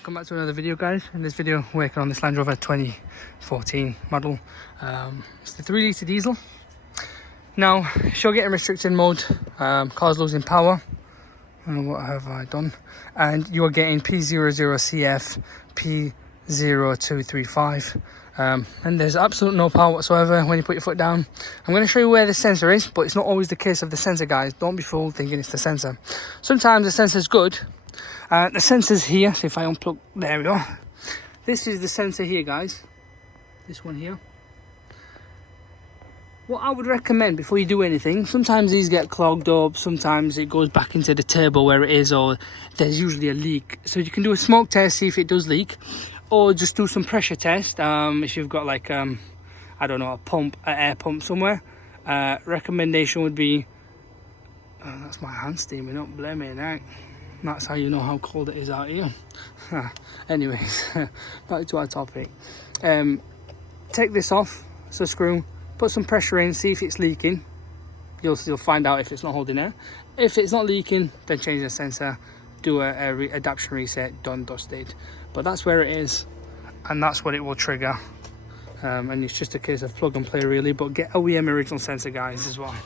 Welcome back to another video, guys. In this video, we're working on this Land Rover 2014 model. It's the 3 litre diesel. Now, she'll get in restricted mode, car's losing power. And what have I done? And you're getting P00CF P0235. And there's absolutely no power whatsoever when you put your foot down. I'm going to show you where the sensor is, but it's not always the case of the sensor, guys. Don't be fooled thinking it's the sensor. Sometimes the sensor's good. The sensor's here, so if I unplug, there we go. This is the sensor here, guys. This one here. What I would recommend before you do anything, sometimes these get clogged up, sometimes it goes back into the turbo where it is, or there's usually a leak. So you can do a smoke test, see if it does leak, or just do some pressure test. If you've got like, I don't know, a pump, an air pump somewhere. Recommendation would be, that's my hand steaming up, blame it out. That's how you know how cold it is out here. Anyways, back to our topic. Take this off, it's a screw, put some pressure in, see if it's leaking. You'll find out if it's not holding air. If it's not leaking, then change the sensor, do a adaptation reset, done, dusted. But that's where it is, and that's what it will trigger. And it's just a case of plug and play really, but get OEM original sensor, guys, as well.